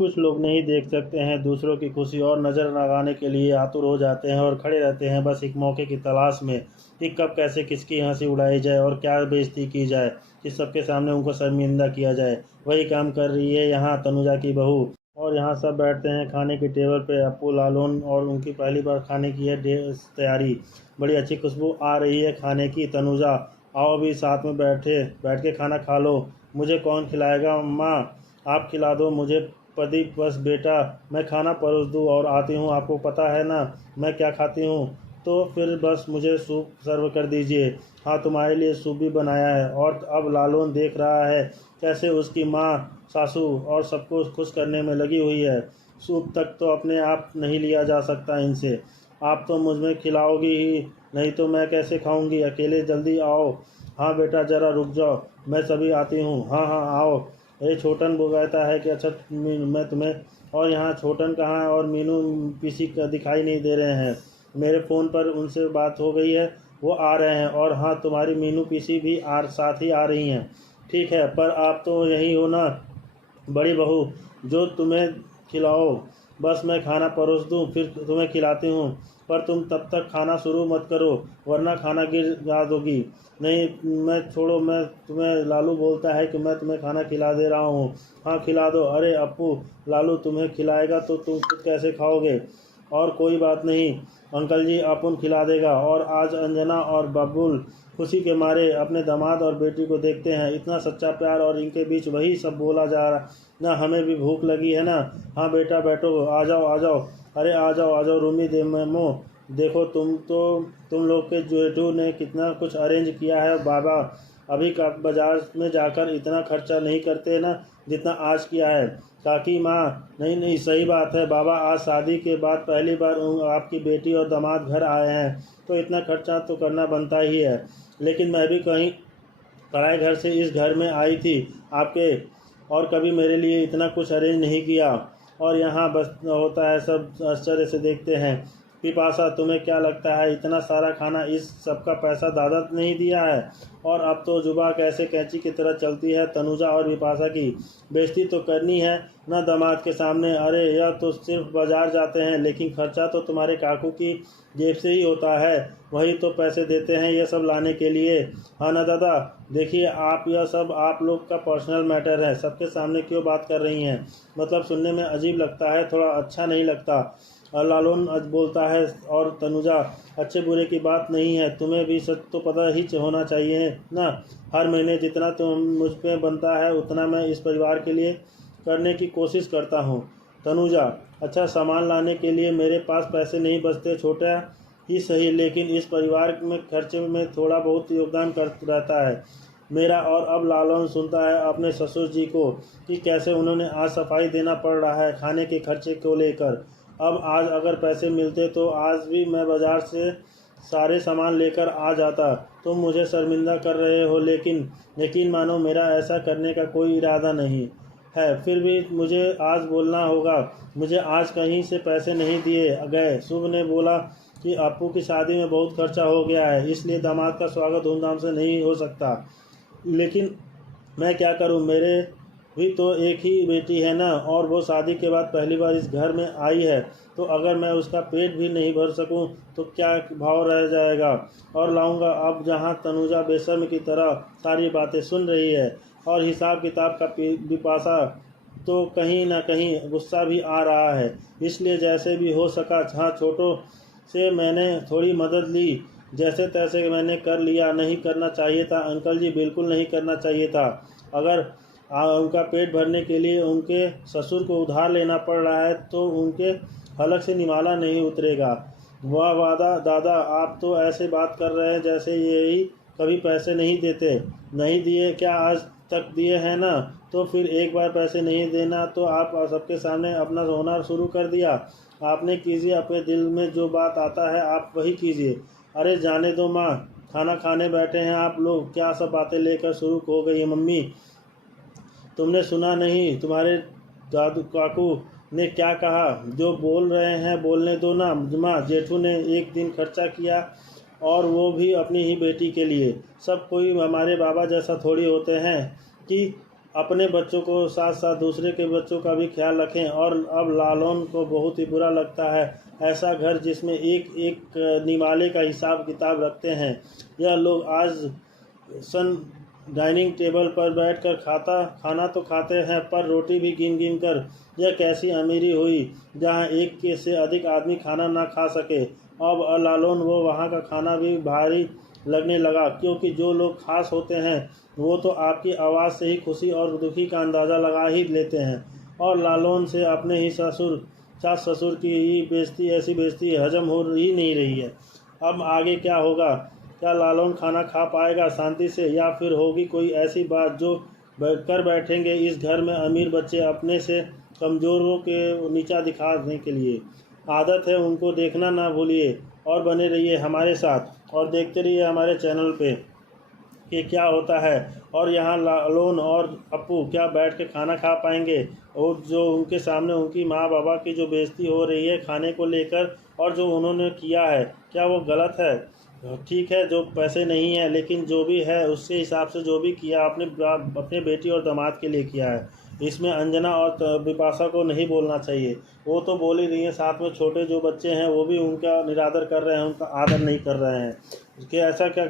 कुछ लोग नहीं देख सकते हैं दूसरों की खुशी और नज़र लगाने के लिए आतुर हो जाते हैं और खड़े रहते हैं बस एक मौके की तलाश में कि कब कैसे किसकी हंसी उड़ाई जाए और क्या बेइज्जती की जाए कि सबके सामने उनको शर्मिंदा किया जाए। वही काम कर रही है यहाँ तनुजा की बहू। और यहाँ सब बैठते हैं खाने की टेबल पे। अप्पू लालून और उनकी पहली बार खाने की है तैयारी। बड़ी अच्छी खुशबू आ रही है खाने की। तनुजा, आओ भी साथ में बैठ के खाना खा लो। मुझे कौन खिलाएगा माँ? आप खिला दो मुझे। प्रदीप, बस बेटा मैं खाना परोस दूँ और आती हूँ। आपको पता है ना मैं क्या खाती हूँ। तो फिर बस मुझे सूप सर्व कर दीजिए। हाँ, तुम्हारे लिए सूप भी बनाया है। और अब लालून देख रहा है कैसे उसकी माँ, सासू और सबको खुश करने में लगी हुई है। सूप तक तो अपने आप नहीं लिया जा सकता इनसे। आप तो मुझ में खिलाओगी ही, नहीं तो मैं कैसे खाऊंगी अकेले? जल्दी आओ। हाँ बेटा ज़रा रुक जाओ, मैं सभी आती हूँ। हाँ हाँ आओ। ये छोटन वो कहता है कि अच्छा मैं तुम्हें। और यहाँ छोटन कहाँ है और मीनू पीसी का दिखाई नहीं दे रहे हैं। मेरे फ़ोन पर उनसे बात हो गई है, वो आ रहे हैं। और हाँ, तुम्हारी मीनू पीसी भी साथ ही आ रही हैं। ठीक है, पर आप तो यही हो ना बड़ी बहू, जो तुम्हें खिलाओ। बस मैं खाना परोस दूँ फिर तुम्हें खिलाती हूँ। पर तुम तब तक खाना शुरू मत करो वरना खाना गिर गा दोगी। नहीं मैं छोड़ो, मैं तुम्हें। लालू बोलता है कि मैं तुम्हें खाना खिला दे रहा हूँ। हाँ खिला दो। अरे अप्पू, लालू तुम्हें खिलाएगा तो तुम खुद कैसे खाओगे? और कोई बात नहीं, अंकल जी अपुन खिला देगा। और आज अंजना और बबुल खुशी के मारे अपने दामाद और बेटी को देखते हैं। इतना सच्चा प्यार और इनके बीच वही सब बोला जा रहा ना। हमें भी भूख लगी है ना। हाँ बेटा बैठो, आ जाओ आ जाओ। अरे आ जाओ रूमी दे मेमो। देखो तुम लोग के जेठू ने कितना कुछ अरेंज किया है। बाबा अभी का बाजार में जाकर इतना खर्चा नहीं करते ना जितना आज किया है। काकी माँ, नहीं नहीं सही बात है बाबा, आज शादी के बाद पहली बार आपकी बेटी और दामाद घर आए हैं तो इतना खर्चा तो करना बनता ही है। लेकिन मैं भी कहीं पराए घर से इस घर में आई थी आपके, और कभी मेरे लिए इतना कुछ अरेंज नहीं किया। और यहाँ बस होता है सब आश्चर्य से देखते हैं। पिपासा, तुम्हें क्या लगता है इतना सारा खाना इस सब का पैसा दादा ने नहीं दिया है? और अब तो जुबा कैसे कैंची की तरह चलती है। तनुजा और विपाशा की बेइज्जती तो करनी है ना दामाद के सामने। अरे यह तो सिर्फ बाजार जाते हैं, लेकिन खर्चा तो तुम्हारे काकू की जेब से ही होता है। वही तो पैसे देते हैं ये सब लाने के लिए। हाँ ना दादा? देखिए आप, यह सब आप लोग का पर्सनल मैटर है, सबके सामने क्यों बात कर रही हैं? मतलब सुनने में अजीब लगता है, थोड़ा अच्छा नहीं लगता। और लालून बोलता है। और तनुजा, अच्छे बुरे की बात नहीं है, तुम्हें भी सच तो पता ही होना चाहिए ना। हर महीने जितना तुम मुझ पे बनता है उतना मैं इस परिवार के लिए करने की कोशिश करता हूँ। तनुजा, अच्छा सामान लाने के लिए मेरे पास पैसे नहीं बचते छोटा ही सही, लेकिन इस परिवार में खर्चे में थोड़ा बहुत योगदान कर रहता है मेरा। और अब लालून सुनता है अपने ससुर जी को कि कैसे उन्होंने आज सफाई देना पड़ रहा है खाने के खर्चे को लेकर। अब आज अगर पैसे मिलते तो आज भी मैं बाज़ार से सारे सामान लेकर आ जाता। तुम मुझे शर्मिंदा कर रहे हो, लेकिन यकीन मानो मेरा ऐसा करने का कोई इरादा नहीं है। फिर भी मुझे आज बोलना होगा। मुझे आज कहीं से पैसे नहीं दिए गए। शुभ ने बोला कि अप्पू की शादी में बहुत खर्चा हो गया है, इसलिए दामाद का स्वागत धूमधाम से नहीं हो सकता। लेकिन मैं क्या करूं, मेरे भी तो एक ही बेटी है ना, और वो शादी के बाद पहली बार इस घर में आई है। तो अगर मैं उसका पेट भी नहीं भर सकूं तो क्या भाव रह जाएगा। और लाऊंगा। अब जहां तनुजा बेशर्म की तरह सारी बातें सुन रही है और हिसाब किताब का पिपासा तो कहीं ना कहीं गुस्सा भी आ रहा है। इसलिए जैसे भी हो सका, हाँ छोटों से मैंने थोड़ी मदद ली, जैसे तैसे मैंने कर लिया। नहीं करना चाहिए था अंकल जी, बिल्कुल नहीं करना चाहिए था। अगर उनका पेट भरने के लिए उनके ससुर को उधार लेना पड़ रहा है तो उनके हलक से निवाला नहीं उतरेगा। वाह वादा दादा, आप तो ऐसे बात कर रहे हैं जैसे यही कभी पैसे नहीं देते। नहीं दिए क्या? आज तक दिए हैं ना। तो फिर एक बार पैसे नहीं देना तो आप सबके सामने अपना रोना शुरू कर दिया। आपने कीजिए, अपने दिल में जो बात आता है आप वही कीजिए। अरे जाने दो माँ, खाना खाने बैठे हैं आप लोग, क्या सब बातें लेकर शुरू हो गई है। मम्मी, तुमने सुना नहीं तुम्हारे दादू काकू ने क्या कहा? जो बोल रहे हैं बोलने दो ना माँ। जेठू ने एक दिन खर्चा किया और वो भी अपनी ही बेटी के लिए। सब कोई हमारे बाबा जैसा थोड़ी होते हैं कि अपने बच्चों को साथ साथ दूसरे के बच्चों का भी ख्याल रखें। और अब लालौन को बहुत ही बुरा लगता है ऐसा घर जिसमें एक एक निवाले का हिसाब किताब रखते हैं। यह लोग आज सन डाइनिंग टेबल पर बैठकर खाना तो खाते हैं पर रोटी भी गिन गिन कर। यह कैसी अमीरी हुई जहाँ एक के से अधिक आदमी खाना ना खा सके। अब लालौन वो वहाँ का खाना भी भारी लगने लगा, क्योंकि जो लोग खास होते हैं वो तो आपकी आवाज़ से ही खुशी और दुखी का अंदाज़ा लगा ही लेते हैं। और लालौन से अपने ही सास ससुर की ही बेइज्जती, ऐसी बेइज्जती हजम हो ही नहीं रही है। अब आगे क्या होगा? क्या लालौन खाना खा पाएगा शांति से, या फिर होगी कोई ऐसी बात जो कर बैठेंगे इस घर में अमीर बच्चे अपने से कमज़ोरों के नीचा दिखाने के लिए। आदत है उनको देखना ना भूलिए और बने रहिए हमारे साथ और देखते रहिए हमारे चैनल पे कि क्या होता है। और यहाँ लालौन और अप्पू क्या बैठ के खाना खा पाएंगे? और जो उनके सामने उनकी माँ बाबा की जो बेइज्जती हो रही है खाने को लेकर और जो उन्होंने किया है, क्या वो गलत है? ठीक है, जो पैसे नहीं है लेकिन जो भी है उसके हिसाब से जो भी किया अपने बेटी और दामाद के लिए किया है। इसमें अंजना और बिपाशा को नहीं बोलना चाहिए। वो तो बोल ही रही है, साथ में छोटे जो बच्चे हैं वो भी उनका निरादर कर रहे हैं, उनका आदर नहीं कर रहे हैं कि ऐसा क्या